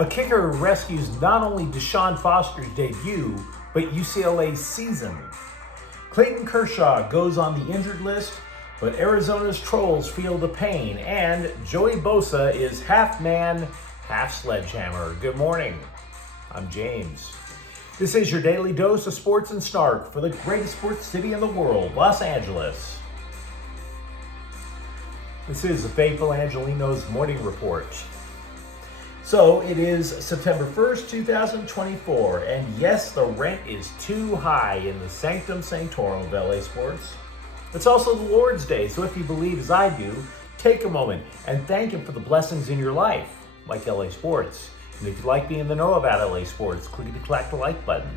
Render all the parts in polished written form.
A kicker rescues not only Deshaun Foster's debut, but UCLA's season. Clayton Kershaw goes on the injured list, but Arizona's trolls feel the pain, and Joey Bosa is half man, half sledgehammer. Good morning. I'm James. This is your daily dose of sports and snark for the greatest sports city in the world, Los Angeles. This is the faithful Angelenos morning report. So it is September 1st, 2024, and yes, the rent is too high in the sanctum sanctorum of LA sports. It's also the Lord's Day, so if you believe as I do, take a moment and thank Him for the blessings in your life, like LA sports. And if you'd like being in the know about LA sports, clickety-clack the like button.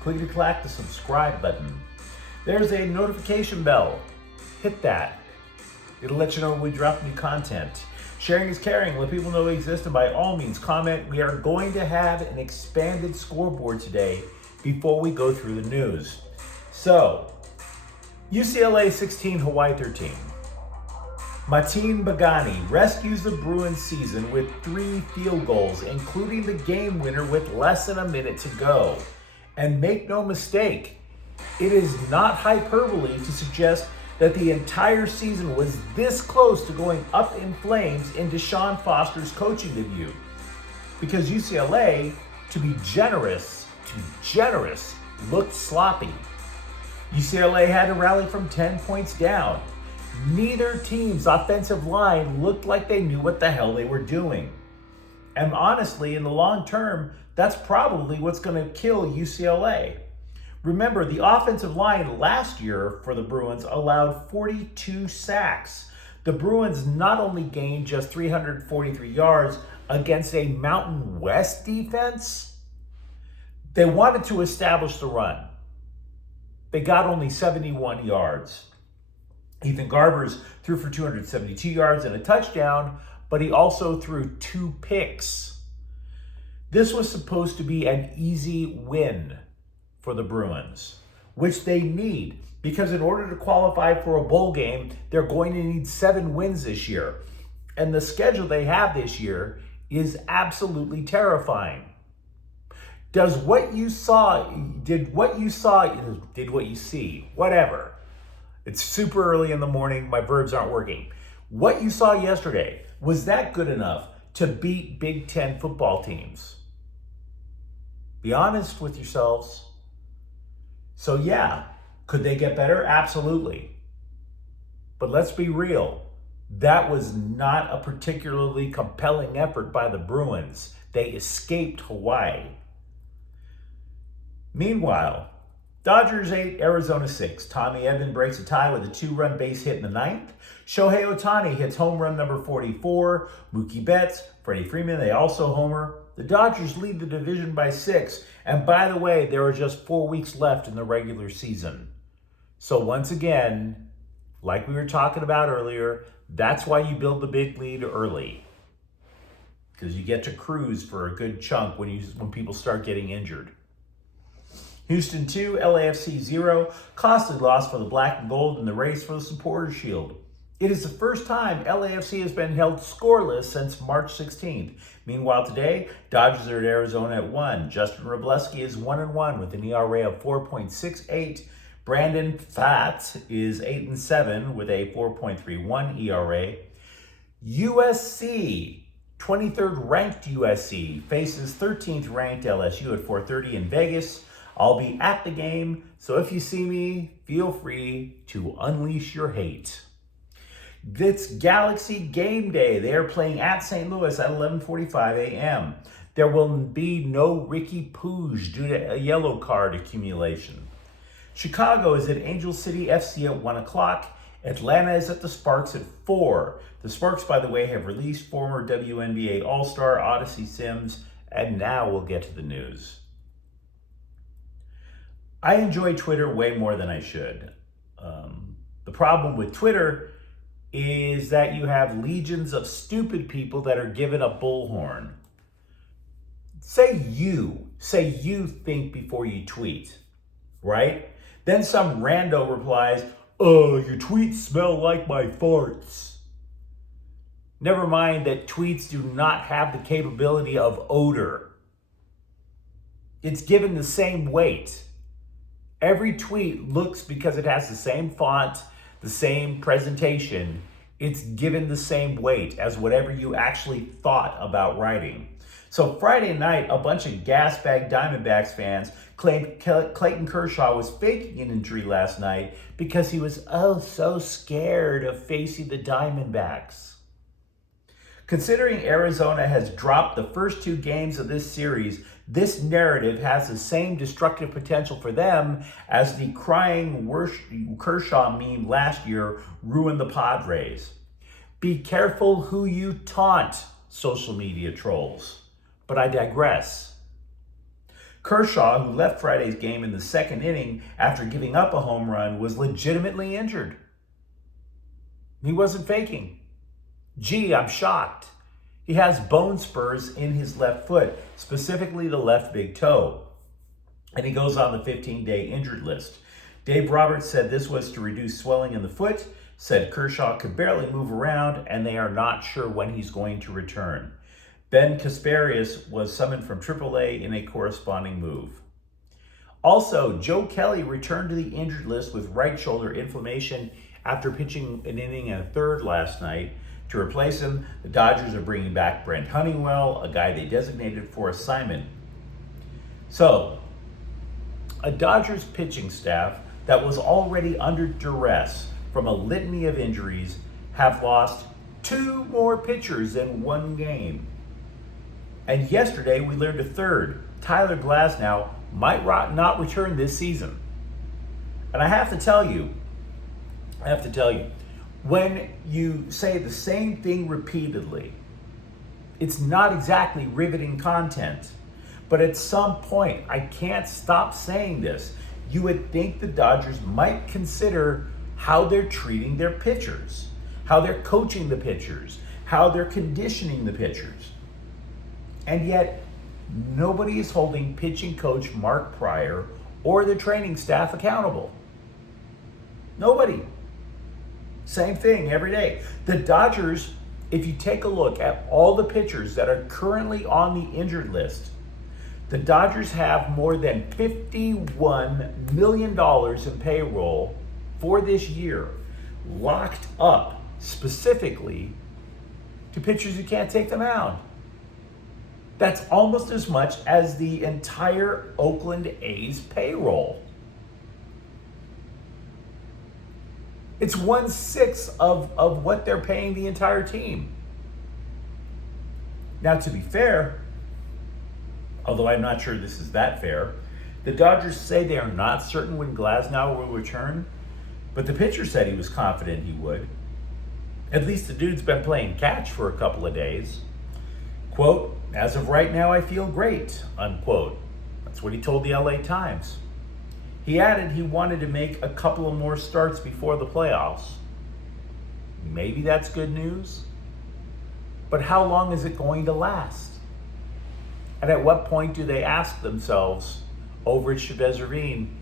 Clickety-clack the subscribe button. There's a notification bell. Hit that. It'll let you know when we drop new content. Sharing is caring. Let people know we exist, and by all means, comment. We are going to have an expanded scoreboard today before we go through the news. So, UCLA 16, Hawaii 13. Mateen Bagani rescues the Bruins season with 3 field goals, including the game winner with less than a minute to go. And make no mistake, it is not hyperbole to suggest that the entire season was this close to going up in flames in Deshaun Foster's coaching debut. Because UCLA, to be generous, looked sloppy. UCLA had to rally from 10 points down. Neither team's offensive line looked like they knew what the hell they were doing. And honestly, in the long term, that's probably what's going to kill UCLA. Remember, the offensive line last year for the Bruins allowed 42 sacks. The Bruins not only gained just 343 yards against a Mountain West defense, they wanted to establish the run. They got only 71 yards. Ethan Garbers threw for 272 yards and a touchdown, but he also threw 2 picks. This was supposed to be an easy win for the Bruins, which they need, because in order to qualify for a bowl game, they're going to need 7 wins this year. And the schedule they have this year is absolutely terrifying. Did what you see, whatever. It's super early in the morning, my verbs aren't working. What you saw yesterday, was that good enough to beat Big Ten football teams? Be honest with yourselves. So yeah, could they get better? Absolutely. But let's be real. That was not a particularly compelling effort by the Bruins. They escaped Hawaii. Meanwhile, Dodgers 8, Arizona 6. Tommy Edman breaks a tie with a 2-run base hit in the 9th. Shohei Ohtani hits home run number 44. Mookie Betts, Freddie Freeman, they also homer. The Dodgers lead the division by 6. And by the way, there are just 4 weeks left in the regular season. So once again, like we were talking about earlier, that's why you build the big lead early. Because you get to cruise for a good chunk when people start getting injured. Houston 2, LAFC 0. Costly loss for the black and gold in the race for the Supporters' Shield. It is the first time LAFC has been held scoreless since March 16th. Meanwhile today, Dodgers are at Arizona at 1. Justin Robleski is 1-1 with an ERA of 4.68. Brandon Pfaadt is 8-7 with a 4.31 ERA. USC, 23rd ranked USC, faces 13th ranked LSU at 4:30 in Vegas. I'll be at the game, so if you see me, feel free to unleash your hate. It's Galaxy Game Day. They are playing at St. Louis at 11:45 a.m. There will be no Ricky Pouge due to a yellow card accumulation. Chicago is at Angel City FC at 1 o'clock. Atlanta is at the Sparks at 4. The Sparks, by the way, have released former WNBA All-Star Odyssey Sims, and now we'll get to the news. I enjoy Twitter way more than I should. The problem with Twitter is that you have legions of stupid people that are given a bullhorn. Say you think before you tweet, right? Then some rando replies, "Oh, your tweets smell like my farts." Never mind that tweets do not have the capability of odor. It's given the same weight. Every tweet looks, because it has the same font, the same presentation, it's given the same weight as whatever you actually thought about writing. So Friday night, a bunch of gasbag Diamondbacks fans claimed Clayton Kershaw was faking an injury last night because he was so scared of facing the Diamondbacks. Considering Arizona has dropped the first 2 games of this series, this narrative has the same destructive potential for them as the crying Kershaw meme last year ruined the Padres. Be careful who you taunt, social media trolls. But I digress. Kershaw, who left Friday's game in the 2nd inning after giving up a home run, was legitimately injured. He wasn't faking. Gee, I'm shocked. He has bone spurs in his left foot, specifically the left big toe, and he goes on the 15-day injured list. Dave Roberts said this was to reduce swelling in the foot, said Kershaw could barely move around, and they are not sure when he's going to return. Ben Kasparius was summoned from AAA in a corresponding move. Also, Joe Kelly returned to the injured list with right shoulder inflammation after pitching an inning and a third last night. To replace him, the Dodgers are bringing back Brent Honeywell, a guy they designated for assignment. So, a Dodgers pitching staff that was already under duress from a litany of injuries have lost 2 more pitchers in 1 game. And yesterday we learned a third. Tyler Glasnow might not return this season. And I have to tell you, when you say the same thing repeatedly, it's not exactly riveting content. But at some point, I can't stop saying this. You would think the Dodgers might consider how they're treating their pitchers, how they're coaching the pitchers, how they're conditioning the pitchers. And yet, nobody is holding pitching coach Mark Pryor or the training staff accountable. Nobody. Same thing every day. The Dodgers, if you take a look at all the pitchers that are currently on the injured list, the Dodgers have more than $51 million in payroll for this year, locked up specifically to pitchers who can't take the mound. That's almost as much as the entire Oakland A's payroll. It's 1/6 of what they're paying the entire team. Now, to be fair, although I'm not sure this is that fair, the Dodgers say they are not certain when Glasnow will return, but the pitcher said he was confident he would. At least the dude's been playing catch for a couple of days. Quote, as of right now, I feel great, unquote. That's what he told the LA Times. He added he wanted to make a couple of more starts before the playoffs. Maybe that's good news, but how long is it going to last? And at what point do they ask themselves over at Chavez Ravine,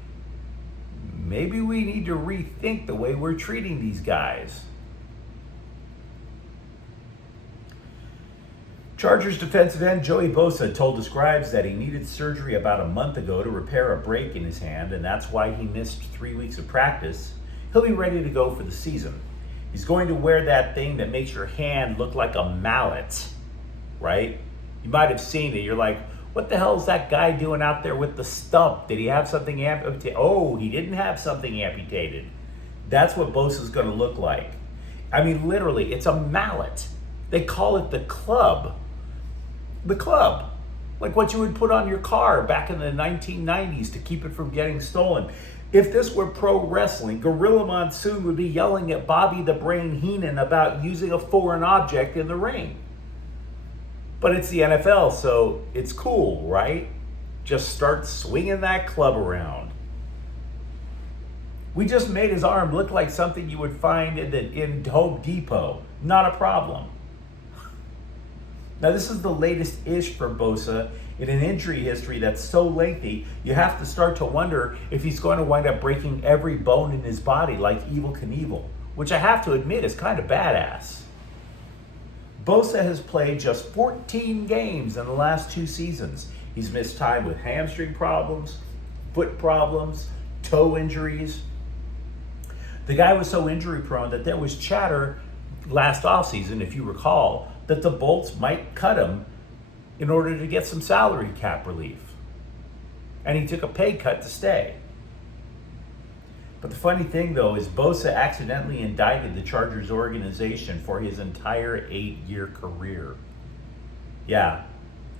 maybe we need to rethink the way we're treating these guys? Chargers defensive end Joey Bosa told the Scribes that he needed surgery about a month ago to repair a break in his hand, and that's why he missed 3 weeks of practice. He'll be ready to go for the season. He's going to wear that thing that makes your hand look like a mallet, right? You might have seen it. You're like, what the hell is that guy doing out there with the stump? Did he have something amputated? Oh, he didn't have something amputated. That's what Bosa's going to look like. I mean, literally, it's a mallet. They call it the club. The club, like what you would put on your car back in the 1990s to keep it from getting stolen. If this were pro wrestling, Gorilla Monsoon would be yelling at Bobby the Brain Heenan about using a foreign object in the ring. But it's the NFL, so it's cool, right? Just start swinging that club around. We just made his arm look like something you would find in Home Depot. Not a problem. Now, this is the latest ish for Bosa in an injury history that's so lengthy, you have to start to wonder if he's going to wind up breaking every bone in his body like Evel Knievel, which I have to admit is kind of badass. Bosa has played just 14 games in the last 2 seasons. He's missed time with hamstring problems, foot problems, toe injuries. The guy was so injury prone that there was chatter last offseason, if you recall, that the Bolts might cut him in order to get some salary cap relief. And he took a pay cut to stay. But the funny thing, though, is Bosa accidentally indicted the Chargers organization for his entire 8-year career. Yeah,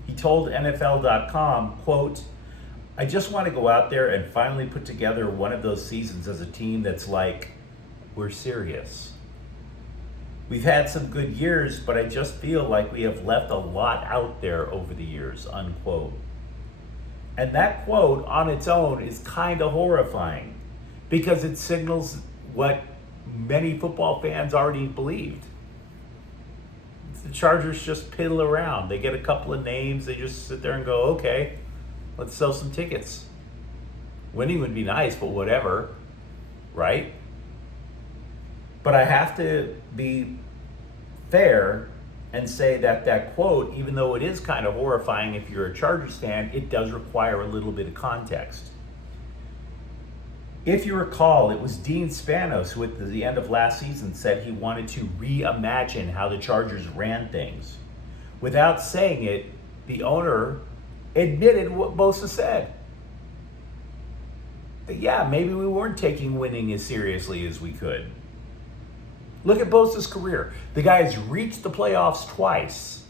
he told NFL.com, quote, "I just want to go out there and finally put together one of those seasons as a team that's like, we're serious. We've had some good years, but I just feel like we have left a lot out there over the years," unquote. And that quote on its own is kind of horrifying because it signals what many football fans already believed. The Chargers just piddle around. They get a couple of names, they just sit there and go, okay, let's sell some tickets. Winning would be nice, but whatever, right? But I have to be fair and say that that quote, even though it is kind of horrifying if you're a Chargers fan, it does require a little bit of context. If you recall, it was Dean Spanos who at the end of last season said he wanted to reimagine how the Chargers ran things. Without saying it, the owner admitted what Bosa said. That yeah, maybe we weren't taking winning as seriously as we could. Look at Bosa's career. The guy has reached the playoffs twice,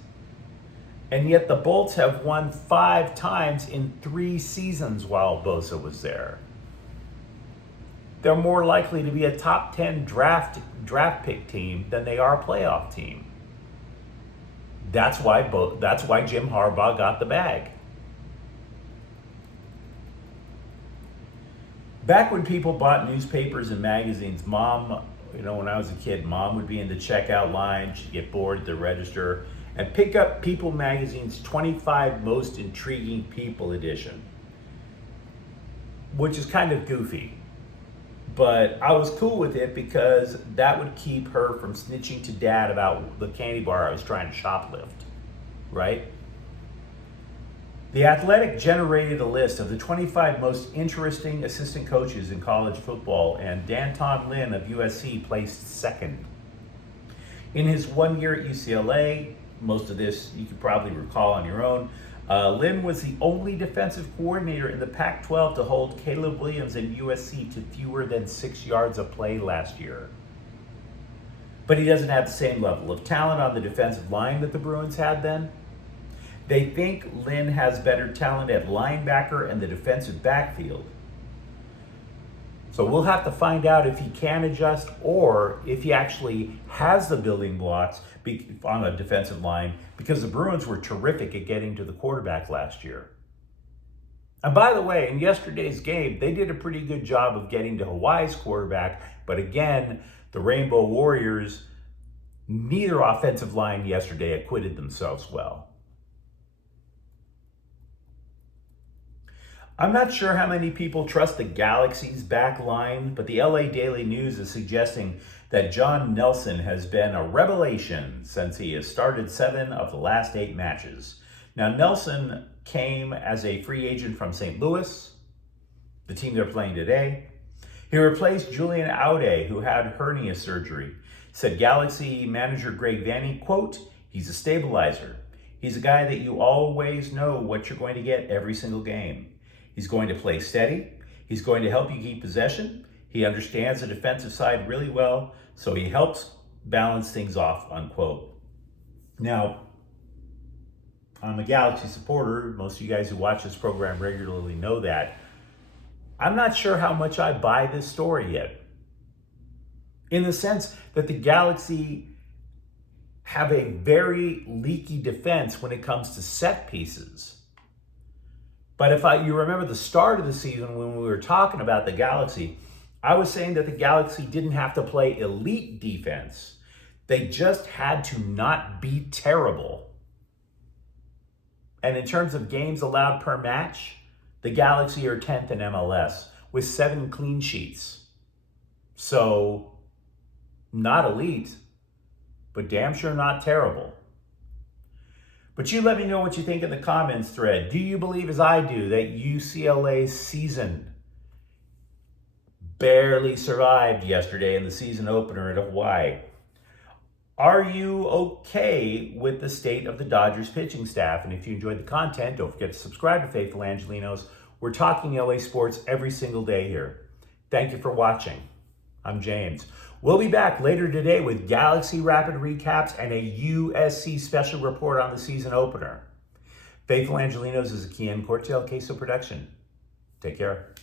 and yet the Bolts have won 5 times in 3 seasons while Bosa was there. They're more likely to be a top 10 draft pick team than they are a playoff team. That's why Jim Harbaugh got the bag. Back when people bought newspapers and magazines, when I was a kid, Mom would be in the checkout line. She'd get bored at the register and pick up People Magazine's 25 Most Intriguing People edition, which is kind of goofy. But I was cool with it because that would keep her from snitching to Dad about the candy bar I was trying to shoplift, right? The Athletic generated a list of the 25 most interesting assistant coaches in college football, and D'Anton Lynn of USC placed second. In his 1 year at UCLA, most of this you could probably recall on your own, Lynn was the only defensive coordinator in the Pac-12 to hold Caleb Williams and USC to fewer than 6 yards of play last year. But he doesn't have the same level of talent on the defensive line that the Bruins had then. They think Lynn has better talent at linebacker and the defensive backfield. So we'll have to find out if he can adjust or if he actually has the building blocks on a defensive line, because the Bruins were terrific at getting to the quarterback last year. And by the way, in yesterday's game, they did a pretty good job of getting to Hawaii's quarterback. But again, the Rainbow Warriors, neither offensive line yesterday acquitted themselves well. I'm not sure how many people trust the Galaxy's back line, but the LA Daily News is suggesting that John Nelson has been a revelation since he has started 7 of the last 8 matches. Now, Nelson came as a free agent from St. Louis, the team they're playing today. He replaced Julian Aude, who had hernia surgery. Said Galaxy manager Greg Vanney, quote, "He's a stabilizer. He's a guy that you always know what you're going to get every single game. He's going to play steady. He's going to help you keep possession. He understands the defensive side really well, so he helps balance things off," unquote. Now, I'm a Galaxy supporter. Most of you guys who watch this program regularly know that. I'm not sure how much I buy this story yet, in the sense that the Galaxy have a very leaky defense when it comes to set pieces. But if you remember the start of the season when we were talking about the Galaxy, I was saying that the Galaxy didn't have to play elite defense. They just had to not be terrible. And in terms of games allowed per match, the Galaxy are 10th in MLS with 7 clean sheets. So, not elite, but damn sure not terrible. But you let me know what you think in the comments thread. Do you believe, as I do, that UCLA's season barely survived yesterday in the season opener at Hawaii? Are you okay with the state of the Dodgers pitching staff? And if you enjoyed the content, don't forget to subscribe to Faithful Angelenos. We're talking LA sports every single day here. Thank you for watching. I'm James. We'll be back later today with Galaxy Rapid recaps and a USC special report on the season opener. Faithful Angelenos is a Kian Cortez Queso production. Take care.